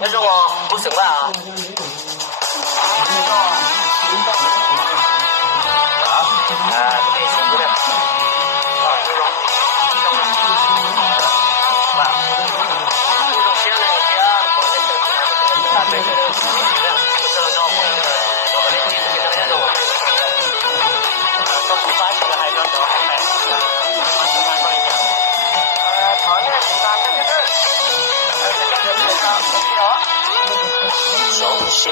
那种哦，不行吧啊？从前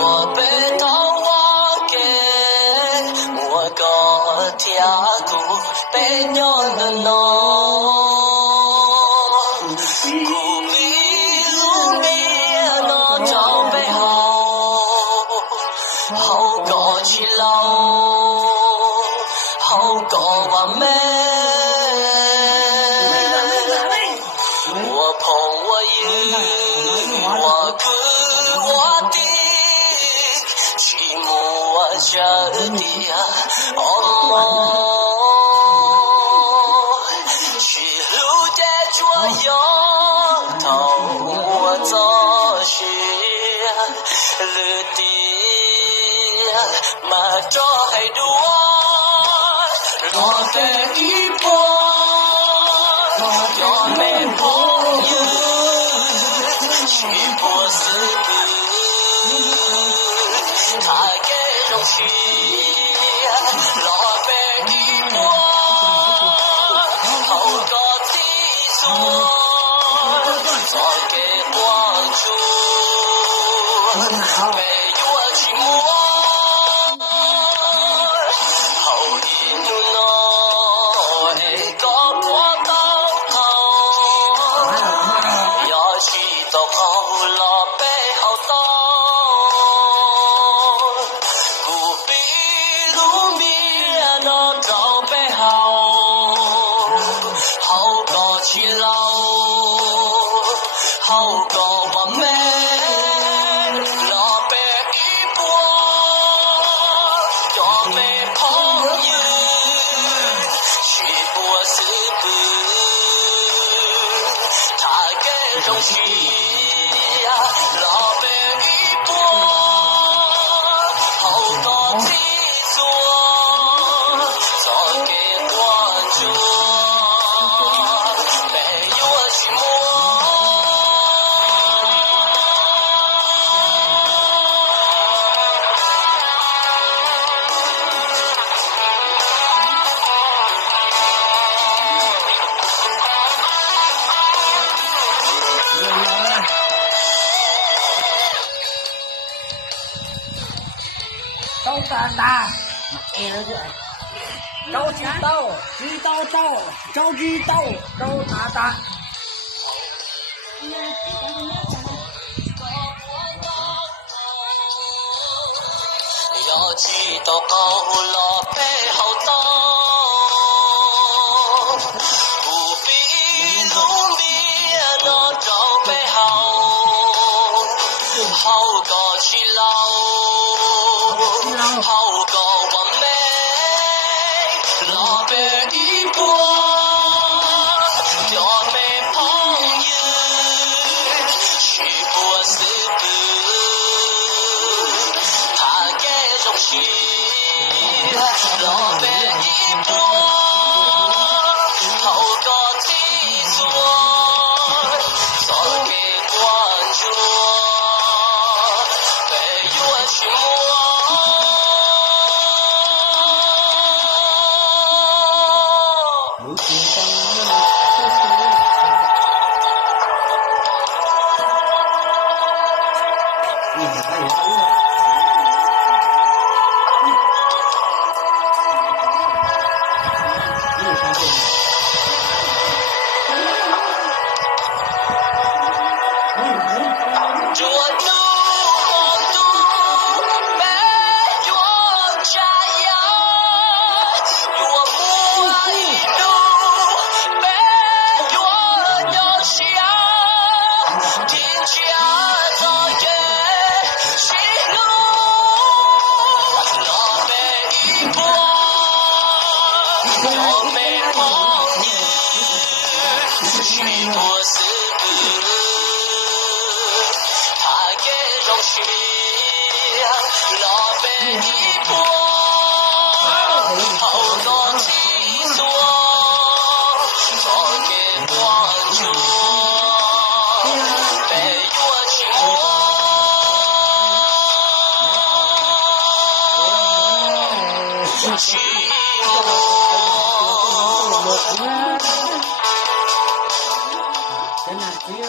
我被到我给我个天古被鸟的闹，古比路面那照背后，好高起老，好高完美。我碰我有我哭我的寂寞我这的哦去路的左右头我走去路的马着海多落在一波要没朋友去波斯他给容许老北一波好高的座做给光注被我去摸好一努诺一个波到头要去到跑了背好走古比路面那照背好好高起老好高完美老北一波要没朋友去波斯布他给容许老北一波好高的座做给关注被我去摸周大大，周知道，知道道，周知道，周大大。要知道高了背好走不必路面那照背好好高起老好高完美老北一波要没朋友去波斯布他给容许老北一波好高的座做给关注被我去天下造业，谁去，老北一坡，好多几座，做给光住，北岳去我，去我。真的，只有。